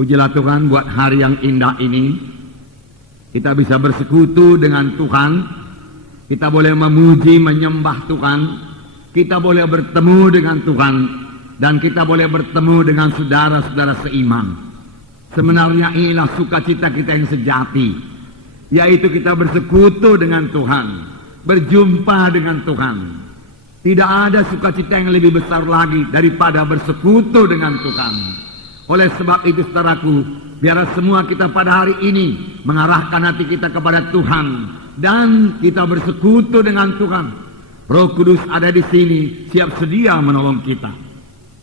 Pujilah Tuhan buat hari yang indah ini. Kita bisa bersekutu dengan Tuhan. Kita boleh memuji, menyembah Tuhan. Kita boleh bertemu dengan Tuhan. Dan kita boleh bertemu dengan saudara-saudara seiman. Sebenarnya inilah sukacita kita yang sejati. Yaitu kita bersekutu dengan Tuhan. Berjumpa dengan Tuhan. Tidak ada sukacita yang lebih besar lagi daripada bersekutu dengan Tuhan. Oleh sebab itu saudaraku, biarlah semua kita pada hari ini mengarahkan hati kita kepada Tuhan dan kita bersekutu dengan Tuhan. Roh Kudus ada di sini, siap sedia menolong kita.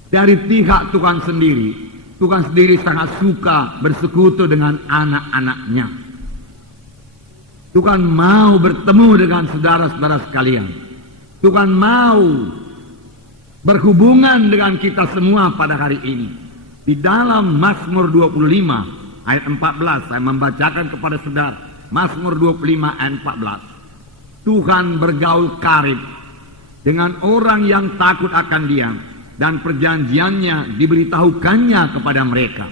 Dari pihak Tuhan sendiri sangat suka bersekutu dengan anak-anaknya. Tuhan mau bertemu dengan saudara-saudara sekalian. Tuhan mau berhubungan dengan kita semua pada hari ini. Di dalam Mazmur 25 ayat 14 saya membacakan kepada saudara. Mazmur 25 ayat 14. Tuhan bergaul karib dengan orang yang takut akan Dia dan perjanjiannya diberitahukannya kepada mereka.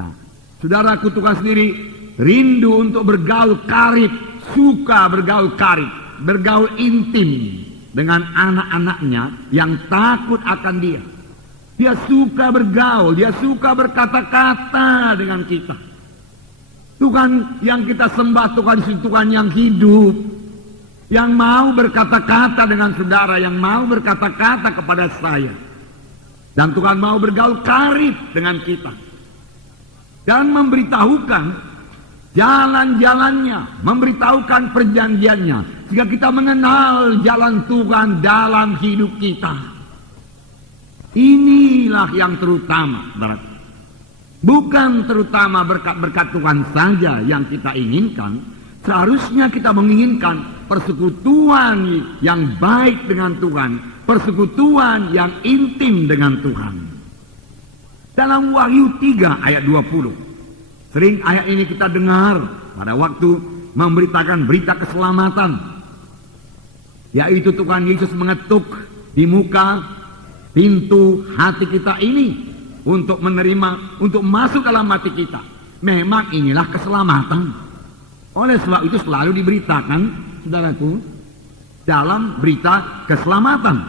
Nah, saudaraku, Tuhan sendiri rindu untuk bergaul karib, suka bergaul karib, bergaul intim dengan anak-anaknya yang takut akan Dia. Dia suka bergaul, dia suka berkata-kata dengan kita. Tuhan yang kita sembah, Tuhan yang hidup, yang mau berkata-kata dengan saudara, yang mau berkata-kata kepada saya. Dan Tuhan mau bergaul karib dengan kita. Dan memberitahukan jalan-jalannya, memberitahukan perjanjiannya, sehingga kita mengenal jalan Tuhan dalam hidup kita. Inilah yang terutama, bukan terutama berkat-berkat Tuhan saja yang kita inginkan. Seharusnya kita menginginkan persekutuan yang baik dengan Tuhan, persekutuan yang intim dengan Tuhan. Dalam Wahyu 3 ayat 20, sering ayat ini kita dengar pada waktu memberitakan berita keselamatan, yaitu Tuhan Yesus mengetuk di muka pintu hati kita ini untuk menerima, untuk masuk dalam hati kita. Memang inilah keselamatan. Oleh sebab itu selalu diberitakan, saudaraku, dalam berita keselamatan.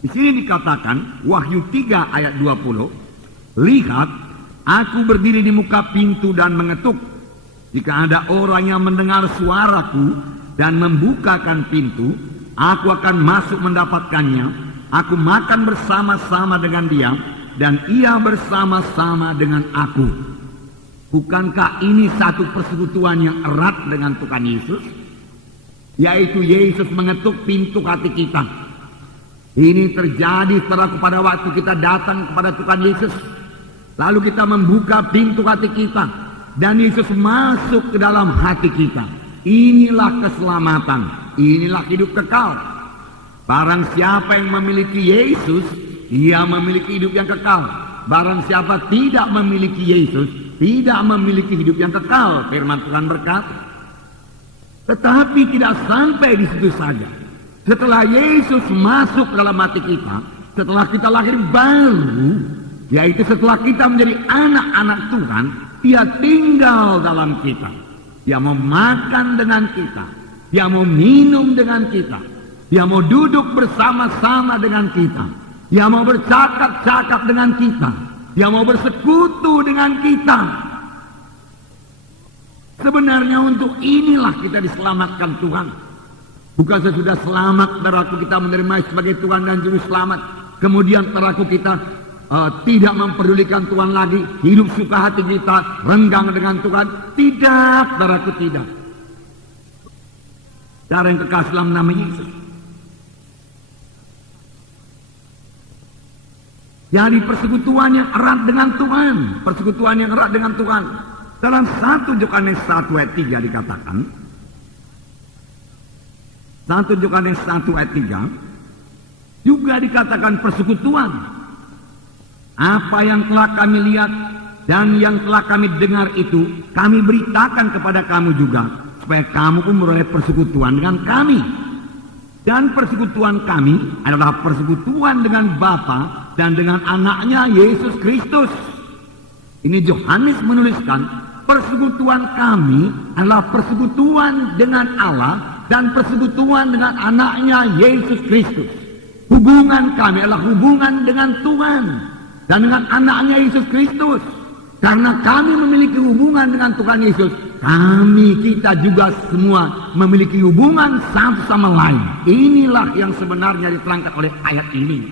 Di sini dikatakan, Wahyu 3 ayat 20, lihat, aku berdiri di muka pintu dan mengetuk. Jika ada orang yang mendengar suaraku dan membukakan pintu, aku akan masuk mendapatkannya. Aku makan bersama-sama dengan dia dan ia bersama-sama dengan aku. Bukankah ini satu persekutuan yang erat dengan Tuhan Yesus? Yaitu Yesus mengetuk pintu hati kita. Ini terjadi setelah pada waktu kita datang kepada Tuhan Yesus. Lalu kita membuka pintu hati kita dan Yesus masuk ke dalam hati kita. Inilah keselamatan, inilah hidup kekal. Barang siapa yang memiliki Yesus, ia memiliki hidup yang kekal. Barang siapa tidak memiliki Yesus, tidak memiliki hidup yang kekal. Firman Tuhan berkata. Tetapi tidak sampai di situ saja. Setelah Yesus masuk dalam hati kita, setelah kita lahir baru, yaitu setelah kita menjadi anak-anak Tuhan, Dia tinggal dalam kita. Dia mau makan dengan kita, Dia mau minum dengan kita, Dia mau duduk bersama-sama dengan kita. Dia mau bercakap-cakap dengan kita. Dia mau bersekutu dengan kita. Sebenarnya untuk inilah kita diselamatkan Tuhan. Bukan sesudah selamat saudaraku kita menerima sebagai Tuhan dan Juru Selamat. Kemudian saudaraku kita tidak memperdulikan Tuhan lagi. Hidup suka hati kita renggang dengan Tuhan. Tidak, saudaraku, tidak. Cara yang kekal dalam nama Yesus. Jadi persekutuan yang erat dengan Tuhan. Persekutuan yang erat dengan Tuhan. Dalam 1 Yohanes 1 ayat 3 dikatakan. 1 Yohanes 1 ayat 3. Juga dikatakan persekutuan. Apa yang telah kami lihat dan yang telah kami dengar itu, kami beritakan kepada kamu juga. Supaya kamu pun memperoleh persekutuan dengan kami. Dan persekutuan kami adalah persekutuan dengan Bapa dan dengan anaknya Yesus Kristus. Ini Yohanes menuliskan, persekutuan kami adalah persekutuan dengan Allah dan persekutuan dengan anaknya Yesus Kristus. Hubungan kami adalah hubungan dengan Tuhan dan dengan anaknya Yesus Kristus. Karena kami memiliki hubungan dengan Tuhan Yesus, kita juga semua memiliki hubungan satu sama lain. Inilah yang sebenarnya diterangkan oleh ayat ini.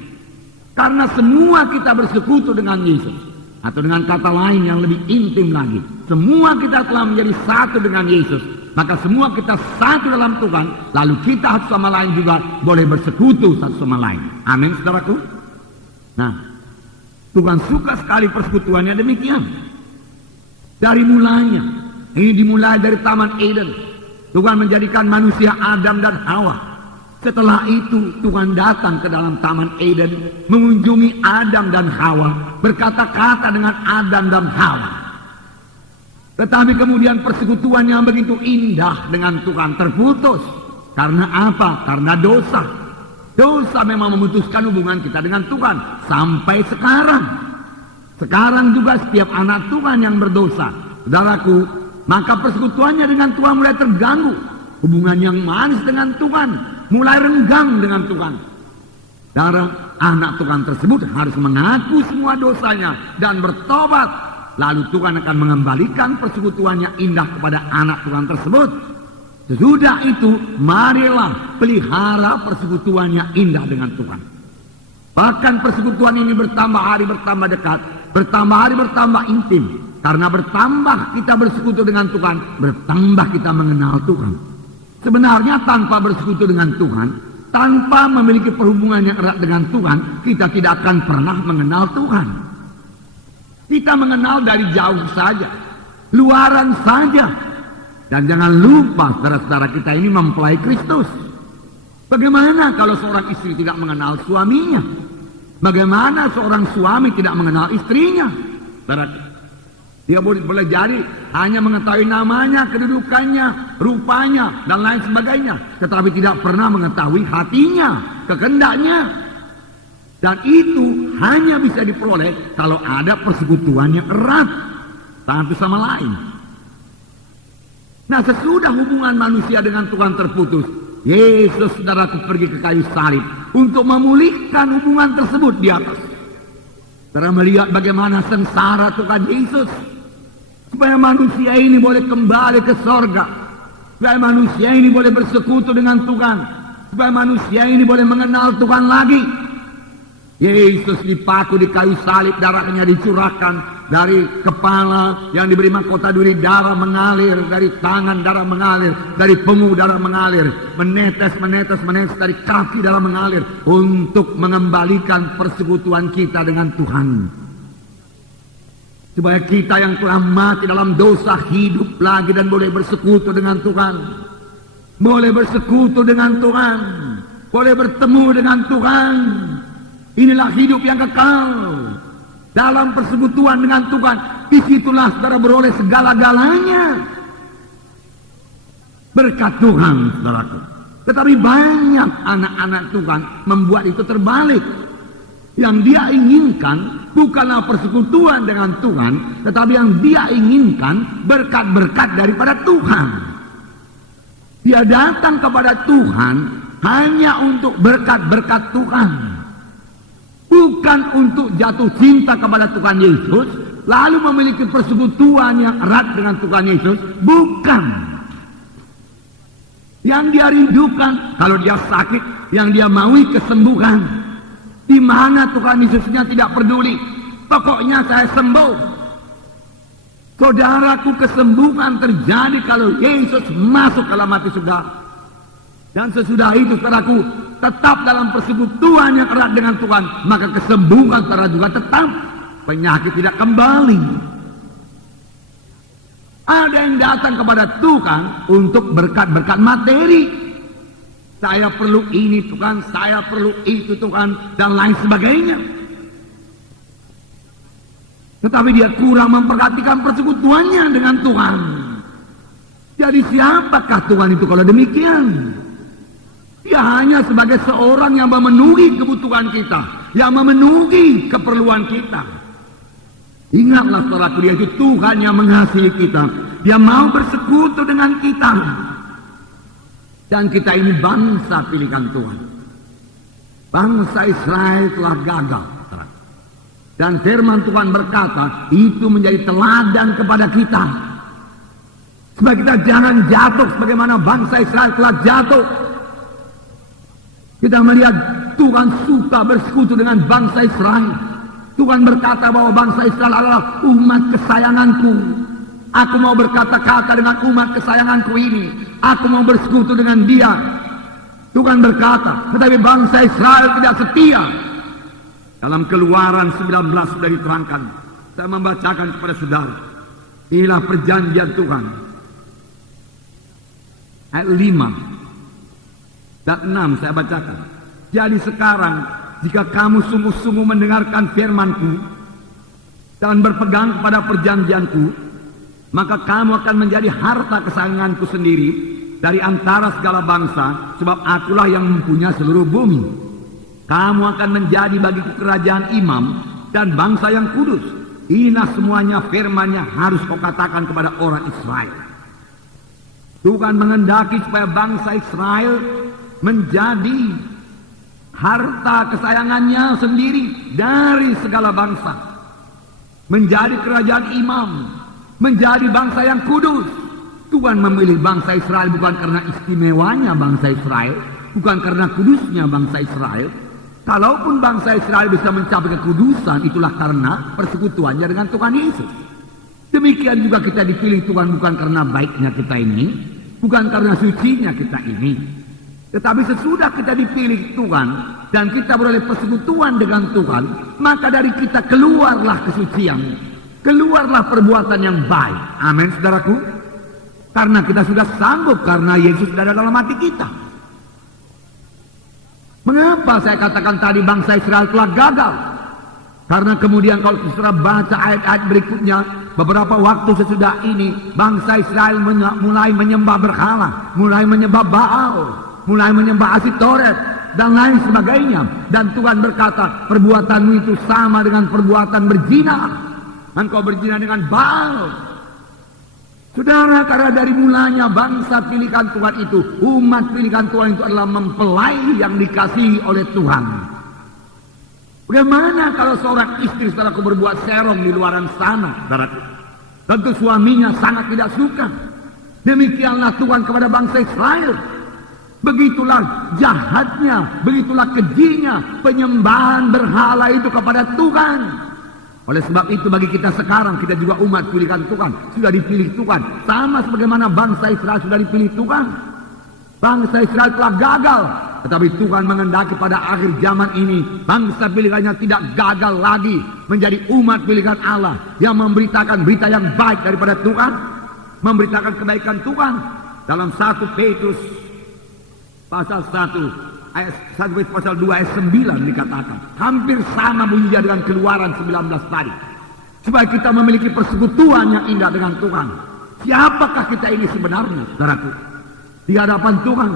Karena semua kita bersekutu dengan Yesus, atau dengan kata lain yang lebih intim lagi, semua kita telah menjadi satu dengan Yesus. Maka semua kita satu dalam Tuhan, lalu kita satu sama lain juga boleh bersekutu satu sama lain. Amin, saudaraku. Nah, Tuhan suka sekali persekutuannya demikian. Dari mulanya, ini dimulai dari Taman Eden. Tuhan menjadikan manusia Adam dan Hawa. Setelah itu Tuhan datang ke dalam Taman Eden, mengunjungi Adam dan Hawa, berkata-kata dengan Adam dan Hawa. Tetapi kemudian persekutuan yang begitu indah dengan Tuhan terputus. Karena apa? Karena dosa. Dosa memang memutuskan hubungan kita dengan Tuhan sampai sekarang. Sekarang juga setiap anak Tuhan yang berdosa, saudaraku, maka persekutuannya dengan Tuhan mulai terganggu. Hubungan yang manis dengan Tuhan mulai renggang dengan Tuhan. Dan anak Tuhan tersebut harus mengaku semua dosanya dan bertobat. Lalu Tuhan akan mengembalikan persekutuannya indah kepada anak Tuhan tersebut. Sesudah itu, marilah pelihara persekutuannya indah dengan Tuhan. Bahkan persekutuan ini bertambah hari bertambah dekat, bertambah hari bertambah intim. Karena bertambah kita bersekutu dengan Tuhan, bertambah kita mengenal Tuhan. Sebenarnya tanpa bersekutu dengan Tuhan, tanpa memiliki perhubungan yang erat dengan Tuhan, kita tidak akan pernah mengenal Tuhan. Kita mengenal dari jauh saja, luaran saja. Dan jangan lupa saudara-saudara kita ini mempelai Kristus. Bagaimana kalau seorang istri tidak mengenal suaminya? Bagaimana seorang suami tidak mengenal istrinya? Dia boleh jadi hanya mengetahui namanya, kedudukannya, rupanya, dan lain sebagainya. Tetapi tidak pernah mengetahui hatinya, kehendaknya. Dan itu hanya bisa diperoleh kalau ada persekutuan yang erat satu sama lain. Nah, sesudah hubungan manusia dengan Tuhan terputus, Yesus saudaraku pergi ke kayu salib untuk memulihkan hubungan tersebut di atas. Saudara melihat bagaimana sengsara Tuhan Yesus supaya manusia ini boleh kembali ke sorga, supaya manusia ini boleh bersekutu dengan Tuhan, supaya manusia ini boleh mengenal Tuhan lagi. Yesus dipaku di kayu salib, darahnya dicurahkan dari kepala yang diberi mahkota duri, darah mengalir dari tangan, darah mengalir dari punggung, darah mengalir, menetes dari kaki, darah mengalir untuk mengembalikan persekutuan kita dengan Tuhan. Supaya kita yang telah mati dalam dosa hidup lagi dan boleh bersekutu dengan Tuhan, boleh bersekutu dengan Tuhan, boleh bertemu dengan Tuhan. Inilah hidup yang kekal dalam persekutuan dengan Tuhan. Disitulah saudara beroleh segala-galanya berkat Tuhan, saudaraku. Tetapi banyak anak-anak Tuhan membuat itu terbalik. Yang dia inginkan bukanlah persekutuan dengan Tuhan, tetapi yang dia inginkan berkat-berkat daripada Tuhan. Dia datang kepada Tuhan hanya untuk berkat-berkat Tuhan, bukan untuk jatuh cinta kepada Tuhan Yesus, lalu memiliki persekutuan yang erat dengan Tuhan Yesus. Bukan. Yang dia rindukan, kalau dia sakit, yang dia maui kesembuhan. Di mana Tuhan Yesusnya tidak peduli. Pokoknya saya sembuh. Saudaraku, kesembuhan terjadi kalau Yesus masuk dalam hati saudara. Dan sesudah itu saudaraku, tetap dalam persekutuan yang erat dengan Tuhan, maka kesembuhan saudara juga tetap. Penyakit tidak kembali. Ada yang datang kepada Tuhan untuk berkat-berkat materi. Saya perlu ini Tuhan, saya perlu itu Tuhan, dan lain sebagainya. Tetapi dia kurang memperhatikan persekutuannya dengan Tuhan. Jadi siapakah Tuhan itu kalau demikian? Dia hanya sebagai seorang yang memenuhi kebutuhan kita, yang memenuhi keperluan kita. Ingatlah saudaraku, dia itu Tuhan yang mengasihi kita. Dia mau bersekutu dengan kita. Dan kita ini bangsa pilihan Tuhan. Bangsa Israel telah gagal. Dan firman Tuhan berkata, itu menjadi teladan kepada kita. Supaya kita jangan jatuh sebagaimana bangsa Israel telah jatuh. Kita melihat Tuhan suka bersekutu dengan bangsa Israel. Tuhan berkata bahwa bangsa Israel adalah umat kesayanganku. Aku mau berkata-kata dengan umat kesayanganku ini. Aku mau bersekutu dengan dia. Tuhan berkata, tetapi bangsa Israel tidak setia. Dalam Keluaran 19 sudah diterangkan. Saya membacakan kepada saudara. Inilah perjanjian Tuhan. Ayat 5 dan 6 saya bacakan. Jadi sekarang, jika kamu sungguh-sungguh mendengarkan firman-Ku dan berpegang kepada perjanjian-Ku, maka kamu akan menjadi harta kesayangan-Ku sendiri dari antara segala bangsa, sebab Akulah yang mempunyai seluruh bumi. Kamu akan menjadi bagiku kerajaan imam dan bangsa yang kudus. Inilah semuanya firman-Nya harus kau katakan kepada orang Israel. Tuhan menghendaki supaya bangsa Israel menjadi harta kesayangannya sendiri dari segala bangsa. Menjadi kerajaan imam, menjadi bangsa yang kudus. Tuhan memilih bangsa Israel bukan karena istimewanya bangsa Israel, bukan karena kudusnya bangsa Israel. Kalaupun bangsa Israel bisa mencapai kekudusan, itulah karena persekutuannya dengan Tuhan Yesus. Demikian juga kita dipilih Tuhan bukan karena baiknya kita ini, bukan karena sucinya kita ini. Tetapi sesudah kita dipilih Tuhan dan kita beroleh persekutuan dengan Tuhan, maka dari kita keluarlah kesucian, keluarlah perbuatan yang baik. Amin, saudaraku. Karena kita sudah sanggup, karena Yesus sudah ada dalam hati kita. Mengapa saya katakan tadi bangsa Israel telah gagal? Karena kemudian kalau saudara baca ayat-ayat berikutnya, beberapa waktu sesudah ini bangsa Israel mulai menyembah berhala, mulai menyembah Baal, mulai menyembah Asitoret dan lain sebagainya. Dan Tuhan berkata, perbuatanmu itu sama dengan perbuatan berzina. Engkau berzina dengan Baal. Saudara, karena dari mulanya bangsa pilihan Tuhan itu, umat pilihan Tuhan itu adalah mempelai yang dikasihi oleh Tuhan. Bagaimana kalau seorang istri saudaraku berbuat serong di luaran sana, saudaraku? Tentu suaminya sangat tidak suka. Demikianlah Tuhan kepada bangsa Israel. Begitulah jahatnya, begitulah kejinya penyembahan berhala itu kepada Tuhan. Oleh sebab itu bagi kita sekarang, kita juga umat pilihan Tuhan, sudah dipilih Tuhan. Sama sebagaimana bangsa Israel sudah dipilih Tuhan. Bangsa Israel telah gagal, tetapi Tuhan menghendaki pada akhir zaman ini bangsa pilihannya tidak gagal lagi, menjadi umat pilihan Allah yang memberitakan berita yang baik daripada Tuhan, memberitakan kebaikan Tuhan. Dalam 1 Petrus pasal 1 ayat 1 pasal 2 ayat 9 dikatakan hampir sama bunyinya dengan Keluaran 19 tadi, supaya kita memiliki persekutuan yang indah dengan Tuhan. Siapakah kita ini sebenarnya, saudaraku, di hadapan Tuhan?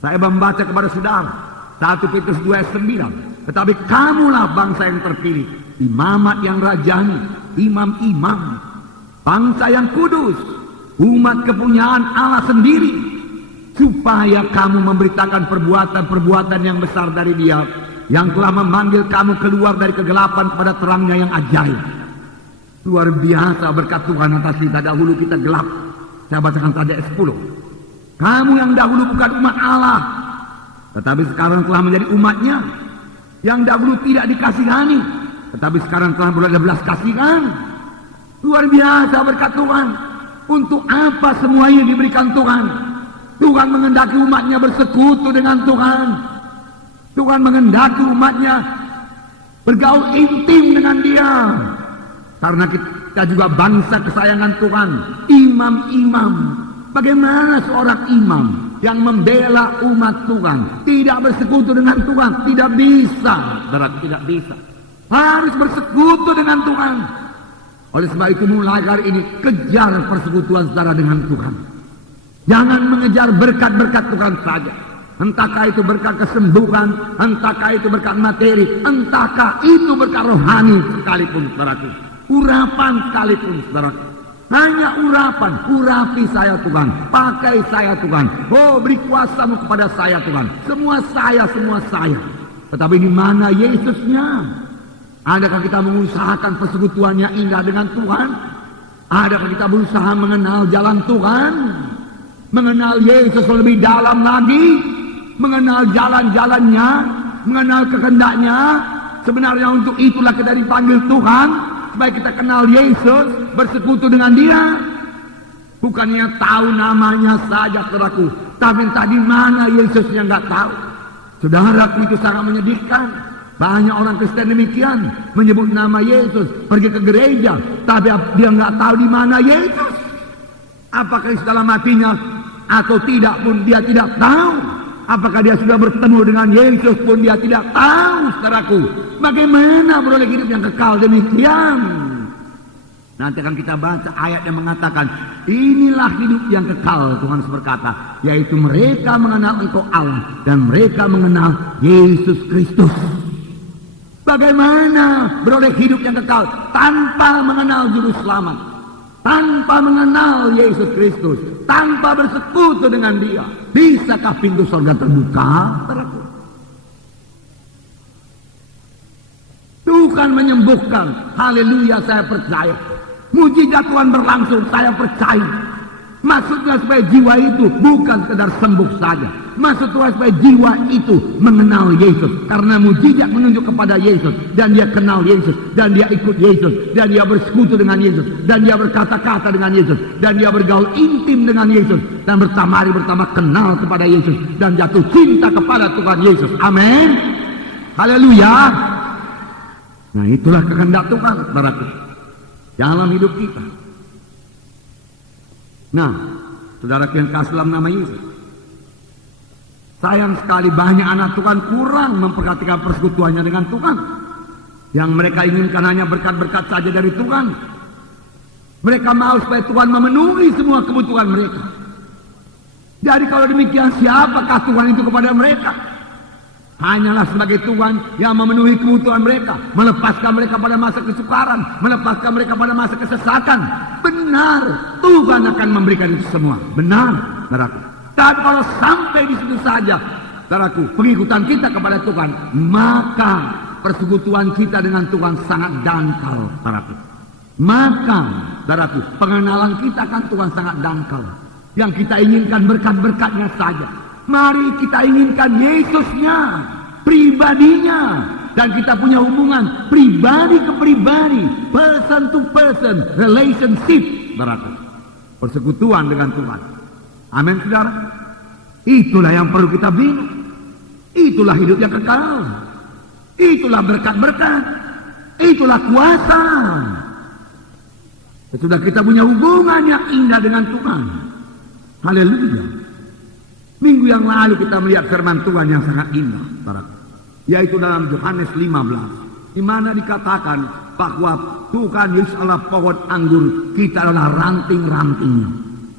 Saya membaca kepada saudara 1 Petrus 2 ayat 9, tetapi kamulah bangsa yang terpilih, imamat yang rajani, imam-imam, bangsa yang kudus, umat kepunyaan Allah sendiri, supaya kamu memberitakan perbuatan-perbuatan yang besar dari Dia yang telah memanggil kamu keluar dari kegelapan kepada terangnya yang ajaib. Luar biasa berkat Tuhan atas kita. Dahulu kita gelap. Saya bacakan tadi ayat 10. Kamu yang dahulu bukan umat Allah, tetapi sekarang telah menjadi umatnya. Yang dahulu tidak dikasihani, tetapi sekarang telah beroleh belas kasihan. Luar biasa berkat Tuhan. Untuk apa semuanya diberikan Tuhan? Tuhan menghendaki umatnya bersekutu dengan Tuhan. Tuhan menghendaki umatnya bergaul intim dengan Dia. Karena kita juga bangsa kesayangan Tuhan, imam-imam. Bagaimana seorang imam yang membela umat Tuhan tidak bersekutu dengan Tuhan? Tidak bisa, tidak bisa. Harus bersekutu dengan Tuhan. Oleh sebab itu mulai hari ini kejar persekutuan saudara dengan Tuhan. Jangan mengejar berkat-berkat Tuhan saja. Entahkah itu berkat kesembuhan, entahkah itu berkat materi, entahkah itu berkat rohani sekalipun, saudaraku. Urapan sekalipun, saudaraku. Hanya urapan, urapi saya Tuhan, pakai saya Tuhan. Oh, beri kuasa-Mu kepada saya Tuhan. Semua saya. Tetapi di mana Yesusnya? Adakah kita mengusahakan persekutuan yang indah dengan Tuhan? Adakah kita berusaha mengenal jalan Tuhan? Mengenal Yesus lebih dalam lagi? Mengenal jalan-jalannya? Mengenal kehendaknya? Sebenarnya untuk itulah kita dipanggil Tuhan, supaya kita kenal Yesus, bersekutu dengan Dia. Bukannya tahu namanya saja, saudaraku, tapi entah di mana Yesusnya nggak tahu. Saudaraku, itu sangat menyedihkan. Banyak orang Kristen demikian, menyebut nama Yesus, pergi ke gereja, tapi dia nggak tahu di mana Yesus. Apakah di dalam hatinya atau tidak pun dia tidak tahu. Apakah dia sudah bertemu dengan Yesus pun dia tidak tahu, saudaraku. Bagaimana beroleh hidup yang kekal demikian? Nanti akan kita baca ayat yang mengatakan, inilah hidup yang kekal, Tuhan berkata, yaitu mereka mengenal Engkau Allah dan mereka mengenal Yesus Kristus. Bagaimana beroleh hidup yang kekal tanpa mengenal juru selamat, tanpa mengenal Yesus Kristus, tanpa bersekutu dengan Dia? Bisakah pintu surga terbuka? Tuhan menyembuhkan, haleluya, saya percaya. Mujizat Tuhan berlangsung, saya percaya. Maksudnya supaya jiwa itu bukan sekedar sembuh saja. Maksud Tuhan supaya jiwa itu mengenal Yesus. Karena mujizat menunjuk kepada Yesus. Dan dia kenal Yesus. Dan dia ikut Yesus. Dan dia bersekutu dengan Yesus. Dan dia berkata-kata dengan Yesus. Dan dia bergaul intim dengan Yesus. Dan bertama kenal kepada Yesus. Dan jatuh cinta kepada Tuhan Yesus. Amin. Haleluya. Nah, itulah kehendak Tuhan, saudaraku, dalam hidup kita. Nah, saudaraku yang kasih dalam nama Yesus, sayang sekali banyak anak Tuhan kurang memperhatikan persekutuannya dengan Tuhan. Yang mereka inginkan hanya berkat-berkat saja dari Tuhan. Mereka mau supaya Tuhan memenuhi semua kebutuhan mereka. Jadi kalau demikian, siapakah Tuhan itu kepada mereka? Hanyalah sebagai Tuhan yang memenuhi kebutuhan mereka, melepaskan mereka pada masa kesukaran, melepaskan mereka pada masa kesesakan. Benar, Tuhan akan memberikan itu semua. Benar, saudaraku. Tapi kalau sampai di situ saja, saudaraku, pengikutan kita kepada Tuhan, maka persekutuan kita dengan Tuhan sangat dangkal, saudaraku. Maka, saudaraku, pengenalan kita akan Tuhan sangat dangkal. Yang kita inginkan berkat-berkatnya saja. Mari kita inginkan Yesusnya, pribadinya, dan kita punya hubungan pribadi ke pribadi, person to person, relationship, saudaraku, persekutuan dengan Tuhan. Amin, saudara. Itulah yang perlu kita bina. Itulah hidup yang kekal. Itulah berkat-berkat. Itulah kuasa. Sudah kita punya hubungan yang indah dengan Tuhan. Haleluya. Minggu yang lalu kita melihat firman Tuhan yang sangat indah, saudara, yaitu dalam Yohanes 15, di mana dikatakan bahwa Tuhan Yesus adalah pohon anggur, kita adalah ranting-rantingnya.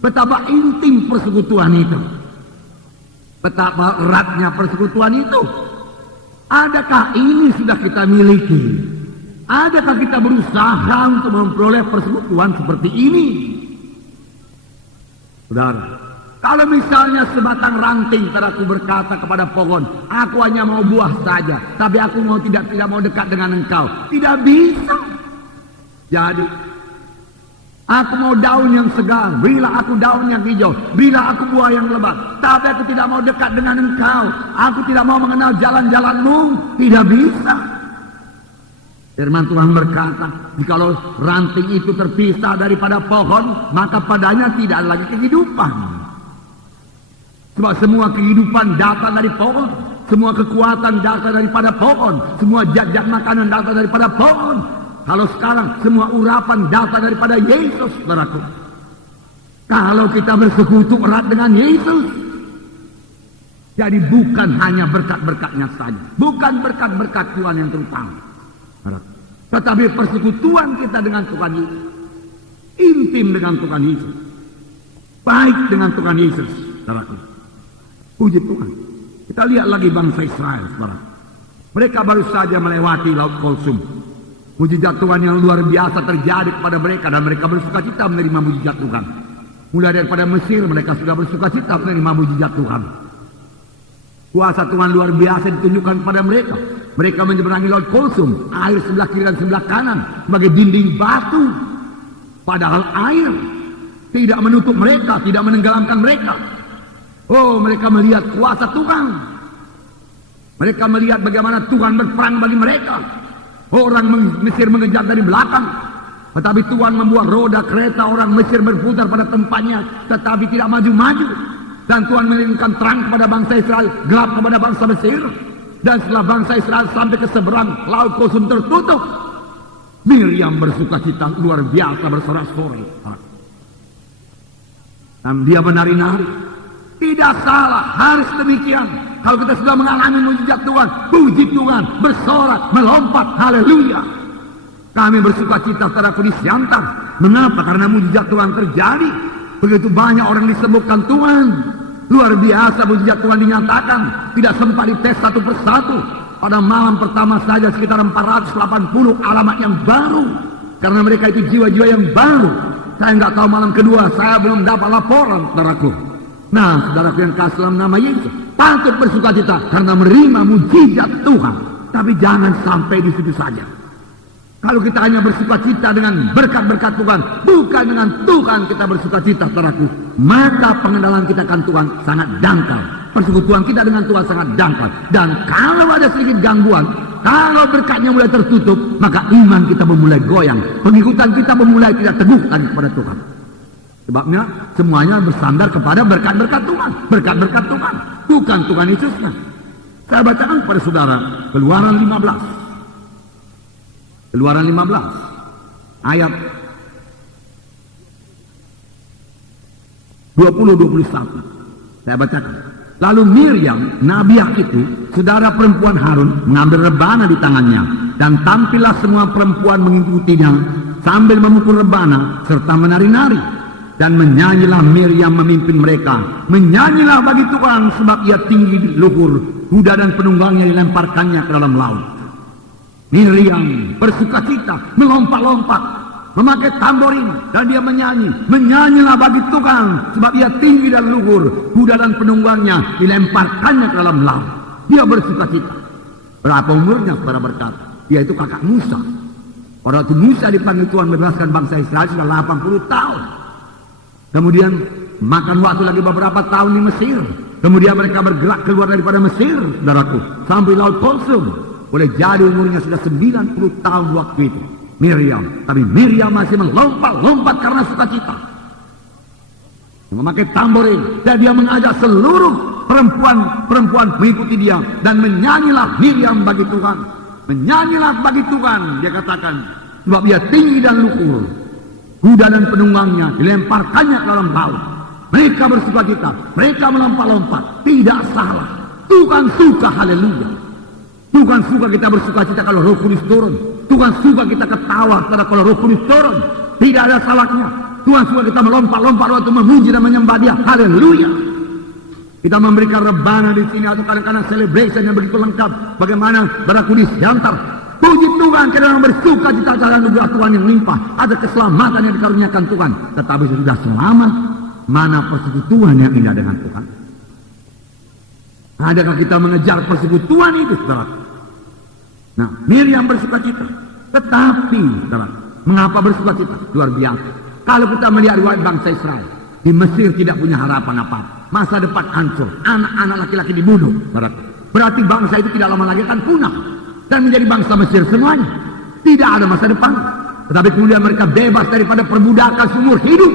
Betapa intim persekutuan itu, betapa eratnya persekutuan itu. Adakah ini sudah kita miliki? Adakah kita berusaha untuk memperoleh persekutuan seperti ini? Saudara, kalau misalnya sebatang ranting saudaraku berkata kepada pohon, aku hanya mau buah saja, tapi aku tidak mau dekat dengan engkau. Tidak bisa. Jadi, aku mau daun yang segar, berilah aku daun yang hijau, berilah aku buah yang lebat, tapi aku tidak mau dekat dengan engkau. Aku tidak mau mengenal jalan-jalanmu. Tidak bisa. Firman Tuhan berkata, jikalau ranting itu terpisah daripada pohon, maka padanya tidak ada lagi kehidupan. Sebab semua kehidupan datang dari pohon, semua kekuatan datang daripada pohon, semua zat-zat makanan datang daripada pohon. Kalau sekarang semua urapan datang daripada Yesus, saudaraku. Kalau kita bersekutu erat dengan Yesus, jadi bukan hanya berkat-berkatnya saja, bukan berkat-berkat Tuhan yang terutama, tetapi persekutuan kita dengan Tuhan Yesus, intim dengan Tuhan Yesus, baik dengan Tuhan Yesus, saudaraku. Puji Tuhan. Kita lihat lagi bangsa Israel, saudara. Mereka baru saja melewati Laut Kulsum. Mujizat Tuhan yang luar biasa terjadi kepada mereka dan mereka bersukacita menerima mujizat Tuhan. Mulai daripada Mesir mereka sudah bersukacita menerima mujizat Tuhan. Kuasa Tuhan luar biasa ditunjukkan kepada mereka. Mereka menyeberangi Laut Kulsum, air sebelah kiri dan sebelah kanan sebagai dinding batu. Padahal air tidak menutup mereka, tidak menenggelamkan mereka. Oh, mereka melihat kuasa Tuhan. Mereka melihat bagaimana Tuhan berperang bagi mereka. Orang Mesir mengejar dari belakang, tetapi Tuhan membuat roda kereta orang Mesir berputar pada tempatnya, tetapi tidak maju-maju. Dan Tuhan mengirimkan terang kepada bangsa Israel, gelap kepada bangsa Mesir. Dan setelah bangsa Israel sampai ke seberang, Laut Kulsum tertutup. Miriam bersukacita luar biasa, bersorak-sorai. Dan dia menari-nari. Tidak salah, harus demikian. Kalau kita sudah mengalami mujizat Tuhan, puji Tuhan, bersorak, melompat, haleluya. Kami bersukacita saudaraku di Siantar. Mengapa? Karena mujizat Tuhan terjadi. Begitu banyak orang disembuhkan Tuhan. Luar biasa mujizat Tuhan dinyatakan. Tidak sempat dites satu persatu. Pada malam pertama saja sekitar 480 alamat yang baru. Karena mereka itu jiwa-jiwa yang baru. Saya nggak tahu malam kedua, saya belum dapat laporan, saudaraku. Nah, saudaraku yang kasih dalam nama Yesus, patut bersukacita karena menerima mujizat Tuhan. Tapi jangan sampai di situ saja. Kalau kita hanya bersukacita dengan berkat-berkat Tuhan, bukan dengan Tuhan kita bersukacita, saudaraku, maka pengenalan kita akan Tuhan sangat dangkal. Persekutuan kita dengan Tuhan sangat dangkal. Dan kalau ada sedikit gangguan, kalau berkatnya mulai tertutup, maka iman kita memulai goyang. Pengikutan kita memulai tidak teguh lagi kepada Tuhan. Sebabnya semuanya bersandar kepada berkat-berkat Tuhan. Berkat-berkat Tuhan, bukan Tuhan Yesusnya. Saya bacakan kepada saudara Keluaran 15. Keluaran 15 ayat 20-21. Saya bacakan. Lalu Miriam, nabiah itu, saudara perempuan Harun, mengambil rebana di tangannya, dan tampillah semua perempuan mengikutinya sambil memukul rebana serta menari-nari. Dan menyanyilah Miriam memimpin mereka. Menyanyilah bagi Tuhan sebab ia tinggi di luhur. Kuda dan penunggangnya dilemparkannya ke dalam laut. Miriam bersukacita, melompat-lompat, memakai tamborin, dan dia menyanyi. Menyanyilah bagi Tuhan sebab ia tinggi dan luhur. Kuda dan penunggangnya dilemparkannya ke dalam laut. Dia bersukacita. Berapa umurnya saudara berkata? Dia itu kakak Musa. Pada waktu Musa dipanggil Tuhan membebaskan bangsa Israel sudah 80 tahun. Kemudian makan waktu lagi beberapa tahun di Mesir. Kemudian mereka bergerak keluar daripada Mesir, saudaraku, sampai Laut Kulsum. Boleh jadi umurnya sudah 90 tahun waktu itu. Miriam, tapi Miriam masih melompat-lompat karena sukacita. Memakai tamborin, dan dia mengajak seluruh perempuan mengikuti dia. Dan menyanyilah Miriam bagi Tuhan. Menyanyilah bagi Tuhan, dia katakan, sebab dia tinggi dan luhur. Kuda dan penunggangnya dilemparkannya ke dalam laut. Mereka bersukacita, mereka melompat-lompat. Tidak salah. Tuhan suka, haleluya. Tuhan suka kita bersukacita kalau Roh Kudus turun. Tuhan suka kita ketawa kalau Roh Kudus turun. Tidak ada salahnya. Tuhan suka kita melompat-lompat waktu memuji dan menyembah Dia. Haleluya. Kita memberikan rebana di sini atau kadang-kadang celebration yang begitu lengkap. Bagaimana beraku di Siantar. Puji Tuhan karena bersuka cita dan anugerah Tuhan yang limpah. Ada keselamatan yang dikaruniakan Tuhan. Tetapi sudah selamat, mana persekutuan yang indah dengan Tuhan? Adakah kita mengejar persekutuan itu, saudara? Nah, Miriam bersukacita. Tetapi, saudara, mengapa bersukacita? Luar biasa. Kalau kita melihat riwayat bangsa Israel, di Mesir tidak punya harapan apa-apa. Masa depan hancur. Anak-anak laki-laki dibunuh, saudara. Berarti bangsa itu tidak lama lagi akan punah. Dan menjadi bangsa Mesir semuanya. Tidak ada masa depan. Tetapi kemudian mereka bebas daripada perbudakan seumur hidup.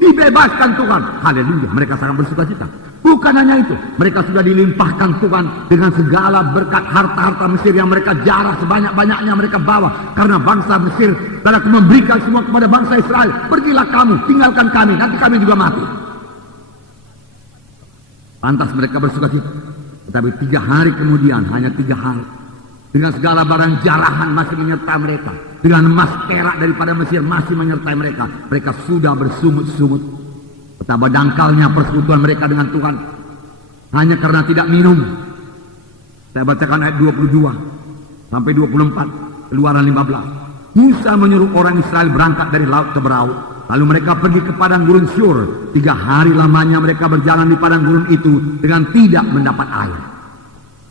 Dibebaskan Tuhan. Haleluya. Mereka sangat bersukacita. Bukan hanya itu. Mereka sudah dilimpahkan Tuhan dengan segala berkat harta-harta Mesir yang mereka jarah sebanyak-banyaknya mereka bawa. Karena bangsa Mesir telah memberikan semua kepada bangsa Israel. Pergilah kamu, tinggalkan kami. Nanti kami juga mati. Pantas mereka bersukacita. Tetapi 3 hari kemudian, hanya 3 hari. Dengan segala barang jarahan masih menyertai mereka. Dengan emas perak daripada Mesir masih menyertai mereka. Mereka sudah bersumut-sumut. Betapa dangkalnya persekutuan mereka dengan Tuhan. Hanya karena tidak minum. Saya bacakan ayat 22 sampai 24. Keluaran 15. Musa menyuruh orang Israel berangkat dari laut seberang. Lalu mereka pergi ke padang gurun Syur. 3 hari lamanya mereka berjalan di padang gurun itu dengan tidak mendapat air.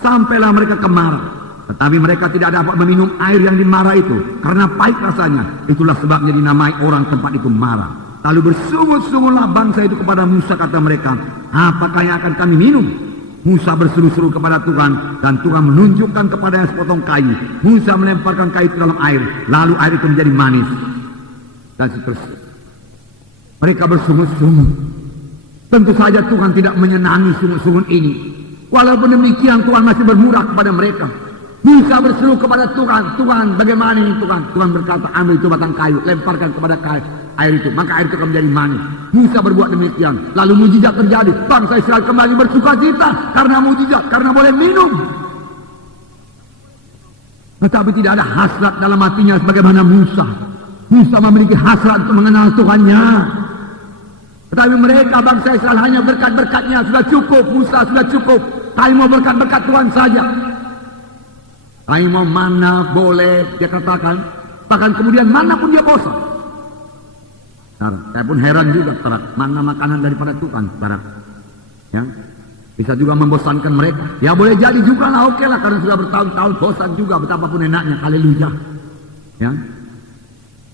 Sampailah mereka ke Mara. Tetapi mereka tidak dapat meminum air yang di Mara itu, karena pahit rasanya. Itulah sebabnya dinamai orang tempat itu Mara. Lalu bersungut-sungutlah bangsa itu kepada Musa, kata mereka, apakah yang akan kami minum? Musa berseru-seru kepada Tuhan, dan Tuhan menunjukkan kepadanya sepotong kayu. Musa melemparkan kayu ke dalam air, lalu air itu menjadi manis. Dan seterusnya. Mereka bersungut-sungut. Tentu saja Tuhan tidak menyenangi sungut-sungut ini. Walaupun demikian Tuhan masih bermurah kepada mereka. Musa berseru kepada Tuhan, Tuhan bagaimana ini Tuhan? Tuhan berkata, ambil itu batang kayu, lemparkan kepada air itu, maka air itu akan menjadi manis. Musa berbuat demikian, lalu mujizat terjadi. Bangsa Israel kembali bersukacita karena mujizat, karena boleh minum. Tetapi tidak ada hasrat dalam hatinya sebagaimana Musa. Musa memiliki hasrat untuk mengenal Tuhannya. Tetapi mereka bangsa Israel hanya berkat-berkatnya sudah cukup. Musa sudah cukup. Kami mau berkat-berkat Tuhan saja. Kami mau mana boleh, dia katakan. Bahkan kemudian mana pun dia bosan. Saya pun heran juga, mana makanan daripada Tuhan, ya, bisa juga membosankan mereka. Ya boleh jadi juga lah, oke lah, karena sudah bertahun-tahun bosan juga, betapapun enaknya, haleluya. Ya,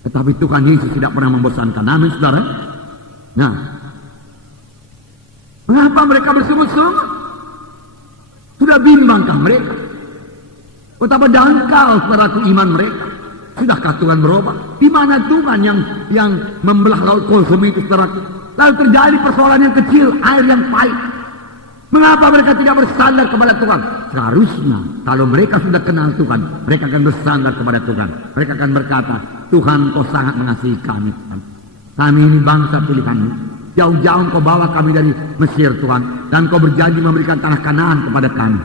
tetapi Tuhan Yesus tidak pernah membosankan. Amin, saudara. Nah, mengapa mereka bersungut-sungut? Sudah bimbangkah mereka? Betapa dangkal saudaraku iman mereka. Sudahkah Tuhan berubah? Di mana Tuhan yang membelah laut Kolsum itu saudaraku? Lalu terjadi persoalan yang kecil, air yang pahit. Mengapa mereka tidak bersandar kepada Tuhan? Seharusnya kalau mereka sudah kenal Tuhan, mereka akan bersandar kepada Tuhan. Mereka akan berkata, Tuhan kau sangat mengasihi kami, Tuhan. Kami ini bangsa pilihan-Mu. Jauh-jauh kau bawa kami dari Mesir, Tuhan. Dan kau berjanji memberikan tanah Kanaan kepada kami.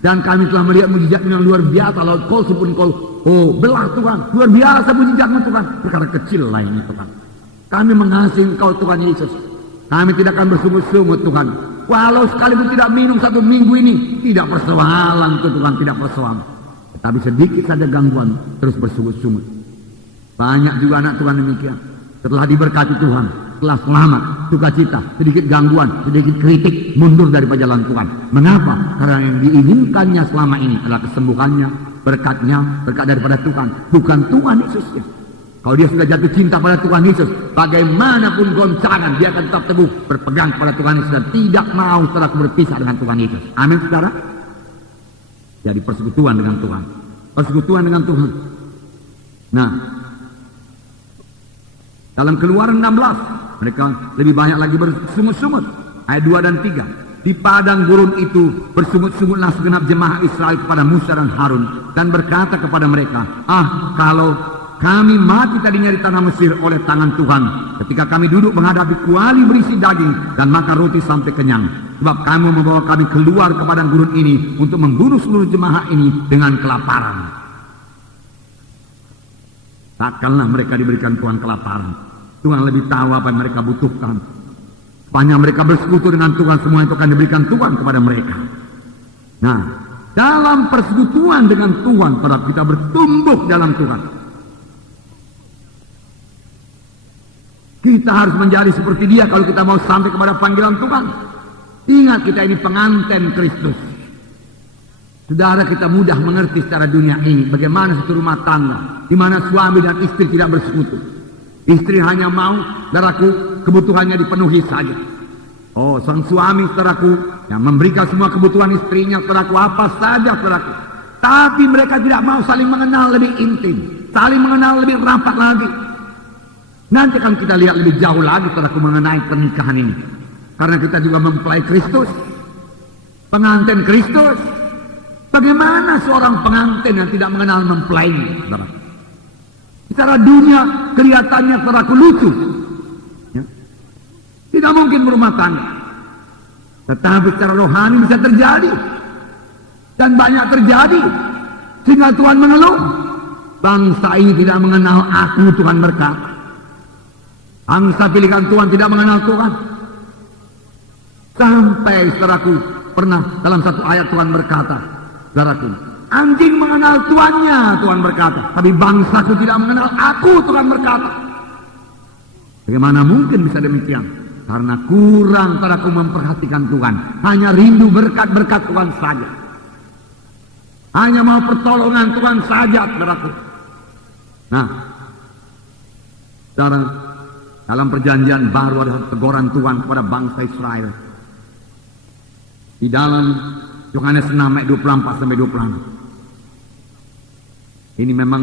Dan kami telah melihat mujizat yang luar biasa. Laut Kolsum pun kau belah, Tuhan. Luar biasa mujizat-Mu, Tuhan. Perkara kecil lah ini, Tuhan. Kami mengasihi Engkau, Tuhan Yesus. Kami tidak akan bersungut-sungut, Tuhan. Walau sekalipun tidak minum 1 minggu ini, tidak persoalan, Tuhan, tidak persoalan. Tapi sedikit saja gangguan, terus bersungut-sungut. Banyak juga anak Tuhan demikian. Setelah diberkati Tuhan, setelah selamat, sukacita, sedikit gangguan, sedikit kritik, mundur daripada jalan Tuhan. Mengapa? Karena yang diinginkannya selama ini adalah kesembuhannya, berkatnya, berkat daripada Tuhan, bukan Tuhan Yesusnya. Kalau dia sudah jatuh cinta pada Tuhan Yesus, bagaimanapun goncangan, dia akan tetap teguh berpegang pada Tuhan Yesus dan tidak mau setelah berpisah dengan Tuhan Yesus. Amin, saudara. Jadi persekutuan dengan Tuhan, persekutuan dengan Tuhan. Nah, dalam Keluaran 16, mereka lebih banyak lagi bersungut-sungut. Ayat 2 dan 3. Di padang gurun itu bersungut-sungutlah segenap jemaah Israel kepada Musa dan Harun. Dan berkata kepada mereka, kalau kami mati tadinya di tanah Mesir oleh tangan Tuhan, ketika kami duduk menghadapi kuali berisi daging dan makan roti sampai kenyang. Sebab kamu membawa kami keluar ke padang gurun ini untuk membunuh seluruh jemaah ini dengan kelaparan. Takkanlah mereka diberikan Tuhan kelaparan. Tuhan lebih tahu apa yang mereka butuhkan. Sepanjang mereka bersekutu dengan Tuhan, semua itu akan diberikan Tuhan kepada mereka. Nah, dalam persekutuan dengan Tuhan, para kita bertumbuh dalam Tuhan. Kita harus menjadi seperti Dia kalau kita mau sampai kepada panggilan Tuhan. Ingat, kita ini pengantin Kristus. Saudara, kita mudah mengerti secara dunia ini bagaimana satu rumah tangga di mana suami dan istri tidak bersekutu. Istri hanya mau, saudaraku, kebutuhannya dipenuhi saja. Sang suami, saudaraku, yang memberikan semua kebutuhan istrinya, saudaraku, apa saja, saudaraku. Tapi mereka tidak mau saling mengenal lebih intim, saling mengenal lebih rapat lagi. Nanti akan kita lihat lebih jauh lagi, saudaraku, mengenai pernikahan ini. Karena kita juga mempelai Kristus, pengantin Kristus. Bagaimana seorang pengantin yang tidak mengenal mempelainya, saudara? Secara dunia kelihatannya saudaraku lucu, ya. Tidak mungkin berumah tangga. Tetapi secara rohani bisa terjadi. Dan banyak terjadi. Sehingga Tuhan mengeluh, bangsa ini tidak mengenal aku, Tuhan berkata. Bangsa pilihan Tuhan tidak mengenal Tuhan. Sampai saudaraku, pernah dalam satu ayat Tuhan berkata, saudaraku, Anjing mengenal tuannya, Tuhan berkata. Tapi bangsaku tidak mengenal aku, Tuhan berkata. Bagaimana mungkin bisa demikian? Karena kurang saudaraku memperhatikan Tuhan. Hanya rindu berkat-berkat Tuhan saja. Hanya mau pertolongan Tuhan saja, saudaraku. Nah, saudara, dalam perjanjian baru ada teguran Tuhan kepada bangsa Israel. Di dalam Yohanes 6 ayat 24 sampai 26. Ini memang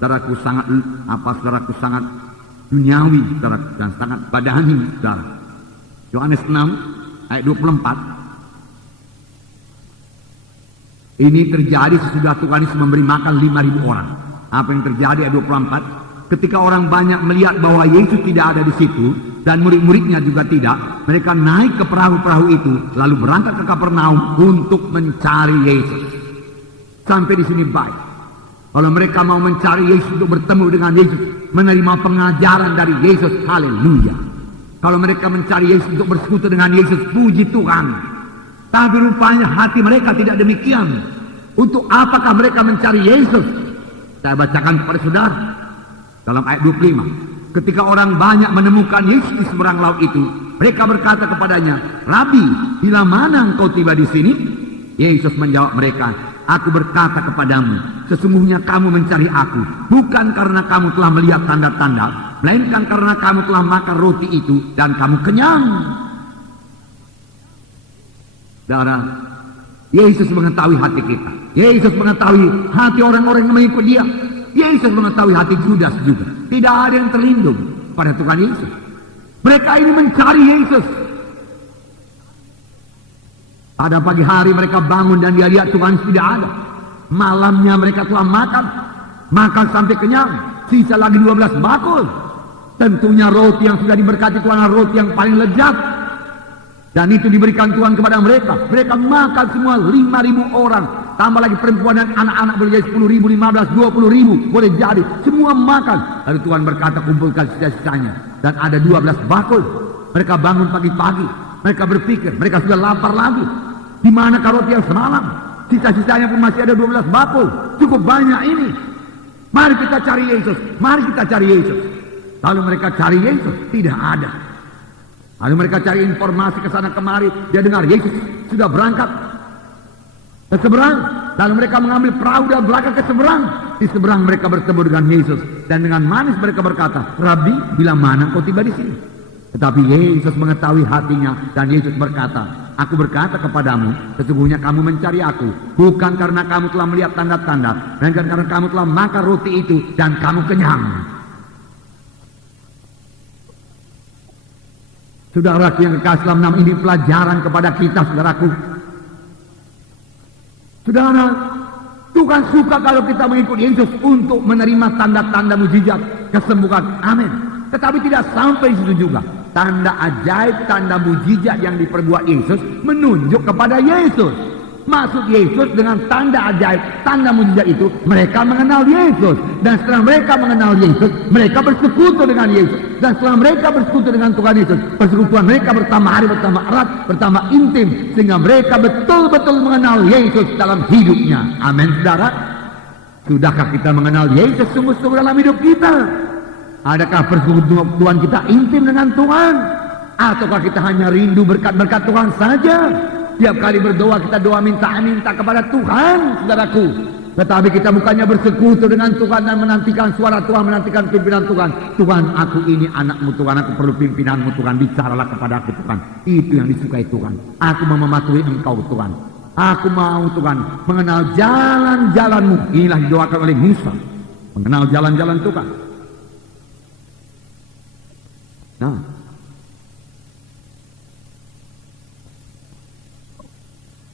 saudaraku sangat duniawi, saudaraku, dan sangat badani, saudara. Yohanes 6 ayat 24. Ini terjadi sesudah Tuhan Yesus memberi makan 5.000 orang. Apa yang terjadi ayat 24? Ketika orang banyak melihat bahwa Yesus tidak ada di situ dan murid-muridnya juga tidak, mereka naik ke perahu-perahu itu lalu berangkat ke Kapernaum untuk mencari Yesus. Sampai di sini baik. Kalau mereka mau mencari Yesus untuk bertemu dengan Yesus, menerima pengajaran dari Yesus, haleluya. Kalau mereka mencari Yesus untuk bersekutu dengan Yesus, puji Tuhan. Tapi rupanya hati mereka tidak demikian. Untuk apakah mereka mencari Yesus? Saya bacakan kepada saudara dalam ayat 25. Ketika orang banyak menemukan Yesus di seberang laut itu, mereka berkata kepadanya, "Rabi, bila mana engkau tiba di sini?" Yesus menjawab mereka, "Aku berkata kepadamu, sesungguhnya kamu mencari aku, bukan karena kamu telah melihat tanda-tanda, melainkan karena kamu telah makan roti itu dan kamu kenyang." Saudara, Yesus mengetahui hati kita. Yesus mengetahui hati orang-orang yang mengikut dia. Yesus mengetahui hati Judas juga. Tidak ada yang terlindung pada Tuhan Yesus. Mereka ini mencari Yesus. Pada pagi hari mereka bangun dan dia lihat Tuhan tidak ada. Malamnya mereka telah makan sampai kenyang. Sisa lagi 12 bakul. Tentunya roti yang sudah diberkati Tuhan adalah roti yang paling lezat. Dan itu diberikan Tuhan kepada mereka. Mereka makan semua 5.000 orang. Tambah lagi perempuan dan anak-anak boleh jadi 10.000, 15, 20.000. Boleh jadi. Semua makan. Lalu Tuhan berkata, kumpulkan sisa-sisanya. Dan ada 12 bakul. Mereka bangun pagi-pagi. Mereka berpikir, mereka sudah lapar lagi. Di manakah roti yang semalam? Sisa-sisanya pun masih ada 12 bakul. Cukup banyak ini. Mari kita cari Yesus. Mari kita cari Yesus. Lalu mereka cari Yesus. Tidak ada. Lalu mereka cari informasi ke sana kemari. Dia dengar Yesus sudah berangkat ke seberang. Lalu mereka mengambil perahu dan berangkat ke seberang. Di seberang mereka bertemu dengan Yesus. Dan dengan manis mereka berkata, "Rabi, bila mana kau tiba di sini?" Tetapi Yesus mengetahui hatinya. Dan Yesus berkata, "Aku berkata kepadamu, sesungguhnya kamu mencari aku. Bukan karena kamu telah melihat tanda-tanda. Melainkan karena kamu telah makan roti itu dan kamu kenyang." Saudaraku yang kekasih dalam nama, ini pelajaran kepada kita, saudaraku. Saudara, Tuhan suka kalau kita mengikut Yesus untuk menerima tanda-tanda mujizat, kesembuhan. Amin. Tetapi tidak sampai situ juga. Tanda ajaib, tanda mujizat yang diperbuat Yesus menunjuk kepada Yesus. Maksud Yesus dengan tanda ajaib, tanda mujizat itu, mereka mengenal Yesus. Dan setelah mereka mengenal Yesus, mereka bersekutu dengan Yesus. Dan setelah mereka bersekutu dengan Tuhan Yesus, persekutuan mereka bertambah hari, bertambah erat, bertambah intim. Sehingga mereka betul-betul mengenal Yesus dalam hidupnya. Amin, saudara. Sudahkah kita mengenal Yesus sungguh-sungguh dalam hidup kita? Adakah persekutuan kita intim dengan Tuhan? Ataukah kita hanya rindu berkat-berkat Tuhan saja? Tiap kali berdoa kita doa minta kepada Tuhan, saudaraku. Tetapi kita bukannya bersekutu dengan Tuhan dan menantikan suara Tuhan, menantikan pimpinan Tuhan. Tuhan, aku ini anakmu Tuhan, aku perlu pimpinanmu Tuhan, bicaralah kepada aku Tuhan. Itu yang disukai Tuhan. Aku mau mematuhi Engkau Tuhan. Aku mau Tuhan mengenal jalan-jalanmu. Inilah didoakan oleh Musa, mengenal jalan-jalan Tuhan. Nah,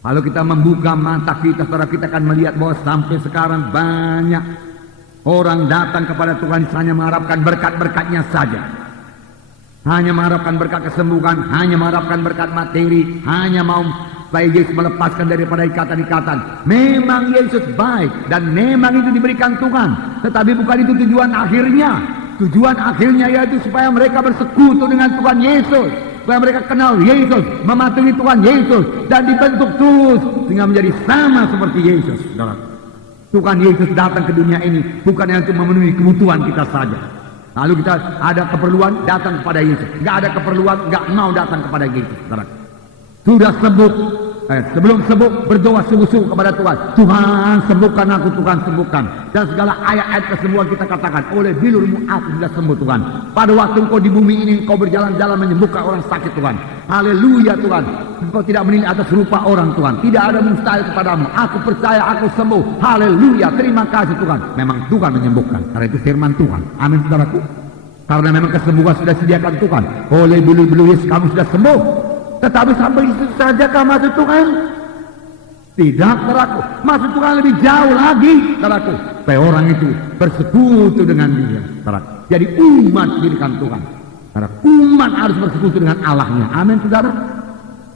kalau kita membuka mata kita, saudara, kita akan melihat bahwa sampai sekarang banyak orang datang kepada Tuhan hanya mengharapkan berkat-berkatnya saja. Hanya mengharapkan berkat kesembuhan, hanya mengharapkan berkat materi, hanya mau supaya Yesus melepaskan daripada ikatan-ikatan. Memang Yesus baik dan memang itu diberikan Tuhan. Tetapi bukan itu tujuan akhirnya. Tujuan akhirnya yaitu supaya mereka bersekutu dengan Tuhan Yesus. Supaya mereka kenal Yesus, mematuhi Tuhan Yesus, dan dibentuk terus sehingga menjadi sama seperti Yesus. Tuhan Yesus datang ke dunia ini bukan untuk memenuhi kebutuhan kita saja. Lalu kita ada keperluan, datang kepada Yesus. Nggak ada keperluan, nggak mau datang kepada Yesus. Sudah sembuh, sebelum sembuh berdoa sungguh-sungguh kepada Tuhan. Tuhan sembuhkan aku, Tuhan sembuhkan. Dan segala ayat-ayat kesembuhan kita katakan, oleh bilurmu aku sudah sembuh Tuhan. Pada waktu engkau di bumi ini engkau berjalan-jalan menyembuhkan orang sakit Tuhan. Haleluya Tuhan. Engkau tidak menilai atas rupa orang Tuhan. Tidak ada mustahil kepadamu. Aku percaya aku sembuh. Haleluya. Terima kasih Tuhan. Memang Tuhan menyembuhkan. Karena itu firman Tuhan. Amin saudaraku. Karena memang kesembuhan sudah disediakan Tuhan. Oleh bulu-bulu Yesus kamu sudah sembuh. Tetapi sampai itu saja kah masuk Tuhan? Tidak, saudaraku. Masuk Tuhan lebih jauh lagi, saudaraku. Supaya orang itu bersekutu dengan dia, saudaraku. Jadi umat dirikan Tuhan. Saudara, umat harus bersekutu dengan Allahnya. Amin, saudara.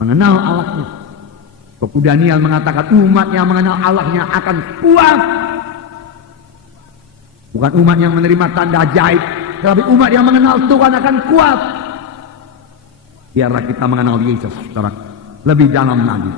Mengenal Allahnya. Buku Daniel mengatakan umat yang mengenal Allahnya akan kuat. Bukan umat yang menerima tanda ajaib, tetapi umat yang mengenal Tuhan akan kuat. Biarlah kita mengenal Yesus, saudara, lebih dalam lagi.